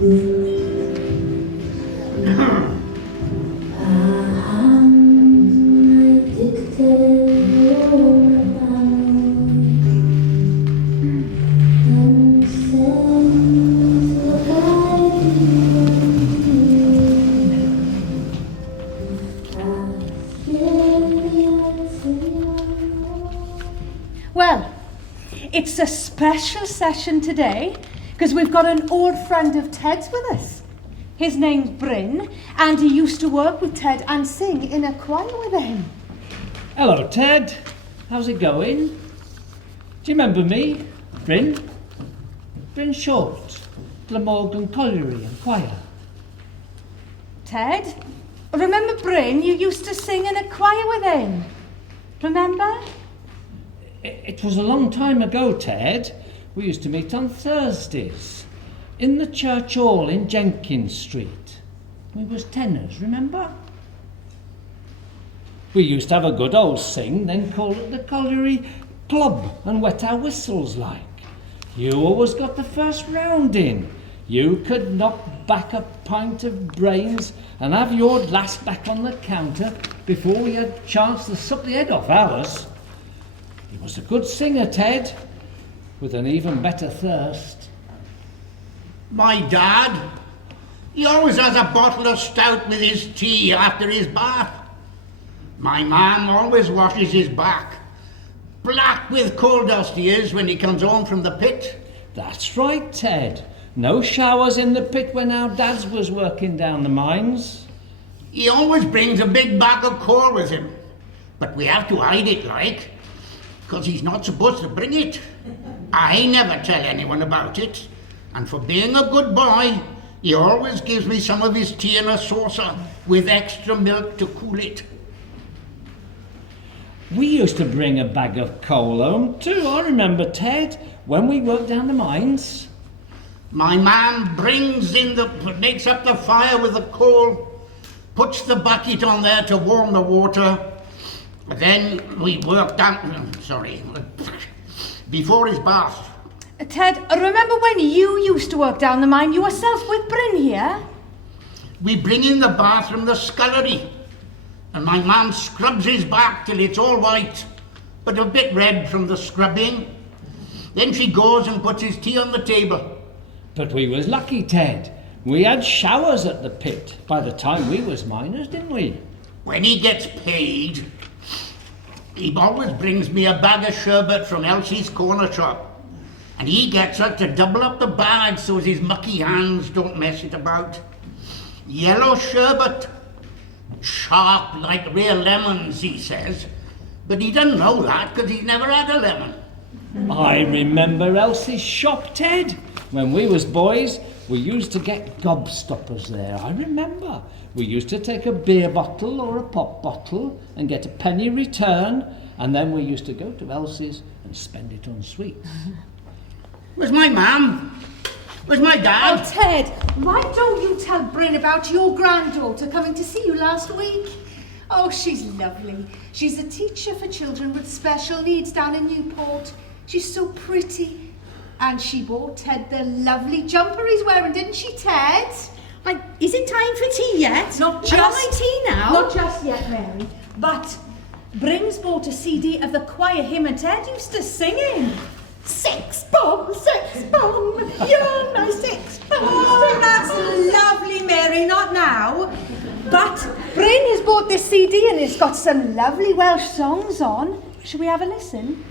Well, it's a special session today because we've got an old friend of Ted's with us. His name's Bryn, and he used to work with Ted and sing in a choir with him. Hello, Ted. How's it going? Do you remember me, Bryn? Bryn Short, Glamorgan Colliery and choir. Ted, remember Bryn? You used to sing in a choir with him. Remember? It was a long time ago, Ted. We used to meet on Thursdays in the church hall in Jenkins Street. We was tenors, remember? We used to have a good old sing, then call it the Colliery Club and wet our whistles like. You always got the first round in. You could knock back a pint of brains and have your glass back on the counter before we had a chance to suck the head off ours. He was a good singer, Ted, with an even better thirst. My dad, he always has a bottle of stout with his tea after his bath. My man always washes his back. Black with coal dust he is when he comes home from the pit. That's right, Ted. No showers in the pit when our dads was working down the mines. He always brings a big bag of coal with him, but we have to hide it like, because he's not supposed to bring it. I never tell anyone about it, and for being a good boy, he always gives me some of his tea in a saucer with extra milk to cool it. We used to bring a bag of coal home too, I remember, Ted, when we worked down the mines. My man makes up the fire with the coal, puts the bucket on there to warm the water. Then we worked down, before his bath. Ted, remember when you used to work down the mine yourself with Bryn here? We bring in the bath from the scullery, and my man scrubs his back till it's all white, but a bit red from the scrubbing. Then she goes and puts his tea on the table. But we was lucky, Ted. We had showers at the pit by the time we was miners, didn't we? When he gets paid, he always brings me a bag of sherbet from Elsie's corner shop, and he gets her to double up the bag so his mucky hands don't mess it about. Yellow sherbet, sharp like real lemons, he says, but he doesn't know that because he's never had a lemon. I remember Elsie's shop, Ted. When we was boys, we used to get gobstoppers there, I remember. We used to take a beer bottle or a pop bottle and get a penny return, and then we used to go to Elsie's and spend it on sweets. Where's my mum? Where's my dad? Oh, Ted, why don't you tell Bryn about your granddaughter coming to see you last week? Oh, she's lovely. She's a teacher for children with special needs down in Newport. She's so pretty. And she bought Ted the lovely jumper he's wearing, didn't she, Ted? Like, is it time for tea yet? Not I want my tea now. Not just yet, Mary. But Bryn's bought a CD of the choir him and Ted used to sing in. Six bomb, you're my six bomb. Oh, that's lovely, Mary, not now. But Bryn has bought this CD and it's got some lovely Welsh songs on. Shall we have a listen?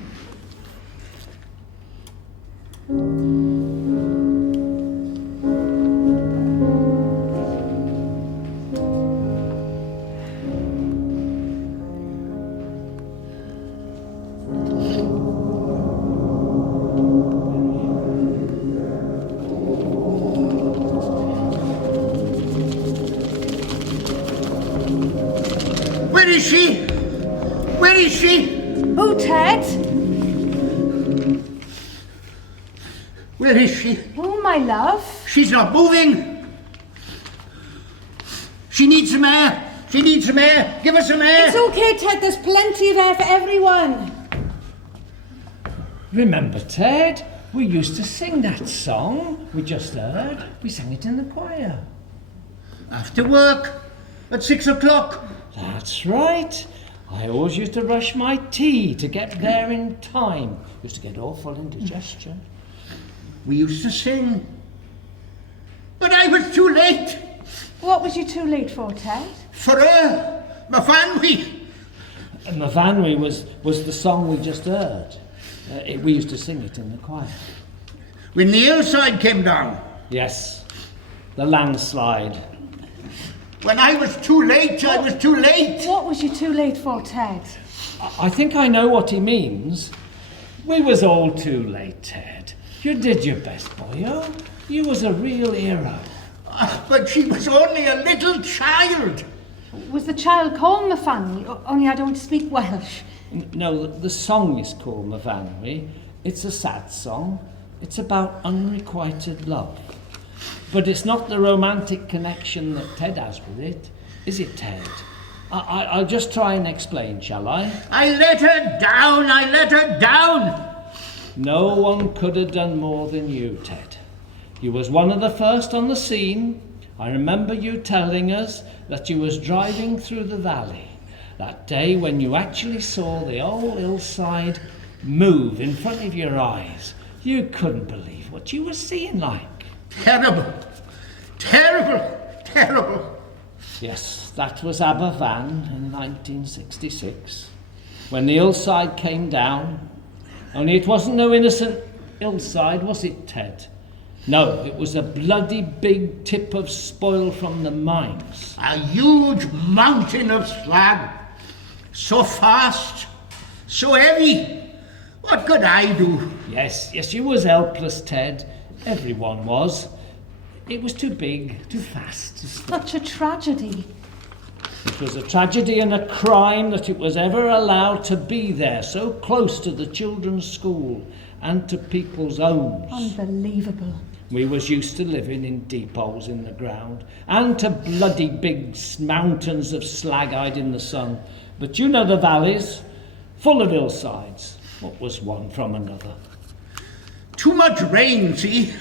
Where is she? Where is she? Oh, Ted. Where is she? Oh, my love. She's not moving. She needs some air. She needs some air. Give her some air. It's okay, Ted. There's plenty of air for everyone. Remember, Ted, We used to sing that song we just heard. We sang it in the choir. After work, at 6 o'clock. That's right. I always used to rush my tea to get there in time. Used to get awful indigestion. We used to sing. But I was too late. What was you too late for, Ted? For her, Myfanwy. Myfanwy was the song we just heard. We used to sing it in the choir. When the hillside came down. Yes, the landslide. When I was too late, I was too late. What was you too late for, Ted? I think I know what he means. We was all too late, Ted. You did your best, boyo. You was a real hero. But she was only a little child. Was the child called Myfanwy? Only I don't speak Welsh. No, the song is called Myfanwy. It's a sad song. It's about unrequited love. But it's not the romantic connection that Ted has with it, is it, Ted? I'll just try and explain, shall I? I let her down, I let her down. No one could have done more than you, Ted. You was one of the first on the scene. I remember you telling us that you was driving through the valley that day when you actually saw the whole hillside move in front of your eyes. You couldn't believe what you were seeing like. Terrible, terrible, terrible. Yes, that was Aberfan in 1966, when the hillside came down. Only it wasn't no innocent hillside, was it, Ted? No, it was a bloody big tip of spoil from the mines. A huge mountain of slag. So fast, so heavy. What could I do? Yes, you was helpless, Ted. Everyone was. It was too big, too fast. Such a tragedy. It was a tragedy and a crime that it was ever allowed to be there, so close to the children's school and to people's homes. Unbelievable. We was used to living in deep holes in the ground and to bloody big mountains of slag hiding the sun. But you know the valleys, full of hillsides. What was one from another? Too much rain, see?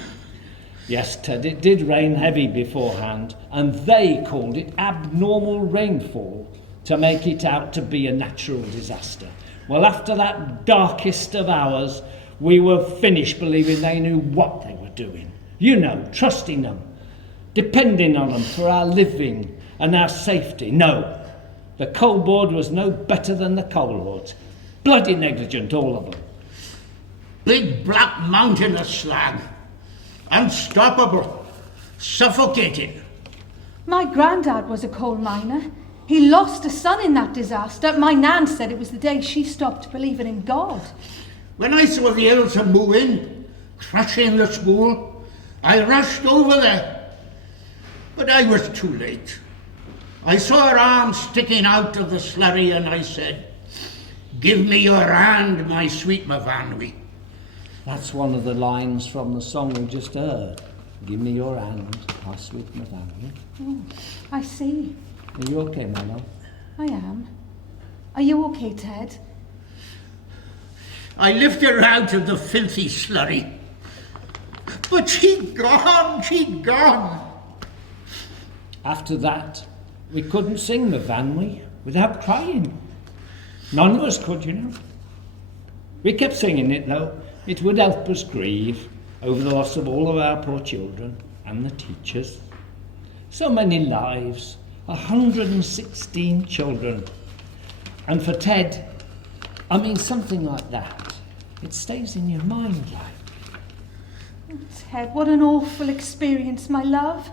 Yes, Ted, it did rain heavy beforehand, and they called it abnormal rainfall to make it out to be a natural disaster. Well, after that darkest of hours, we were finished believing they knew what they were doing. You know, trusting them, depending on them for our living and our safety. No, the coal board was no better than the coal lords. Bloody negligent, all of them. Big black mountain of slag. Unstoppable. Suffocating. My granddad was a coal miner. He lost a son in that disaster. My nan said it was the day she stopped believing in God. When I saw the hills moving, crushing the school, I rushed over there. But I was too late. I saw her arm sticking out of the slurry and I said, "Give me your hand, my sweet Myfanwy." That's one of the lines from the song we just heard. Give me your hand, my sweet Myfanwy. Oh, I see. Are you okay, my love? I am. Are you okay, Ted? I lifted her out of the filthy slurry. But she'd gone. After that, we couldn't sing Myfanwy without crying. None of us could, you know. We kept singing it, though. It would help us grieve over the loss of all of our poor children and the teachers. So many lives, 116 children. And for Ted, I mean, something like that, it stays in your mind like. Oh, Ted, what an awful experience, my love.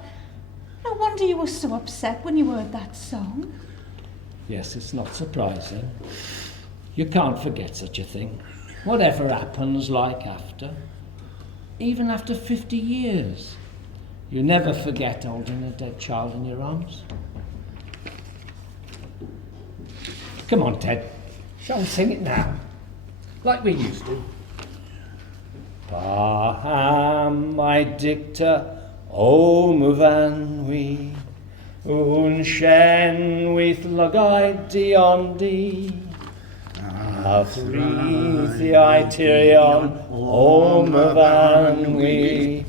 No wonder you were so upset when you heard that song. Yes, it's not surprising. You can't forget such a thing. Whatever happens like after, even after 50 years, you never forget holding a dead child in your arms. Come on, Ted. Shall we sing it now? Like we used to. Paham my dicta, o Myfanwy, un shen with lugai di on di. a frithio tirion o Myfanwy.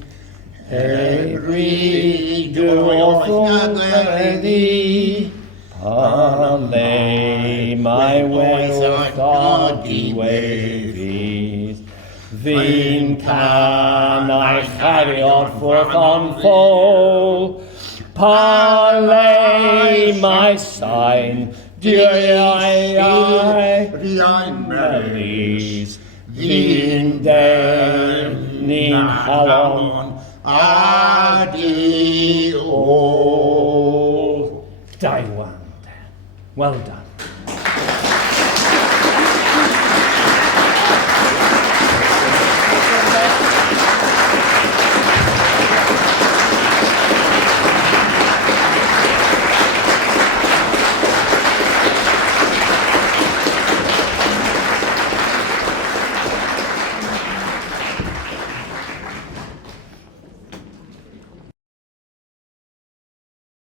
Every awful melody, parlay my way thoddy waves. Then can I carry on forth on full, parlay my sign, dear I melodies. Then nin halon adio. Die one. Well done.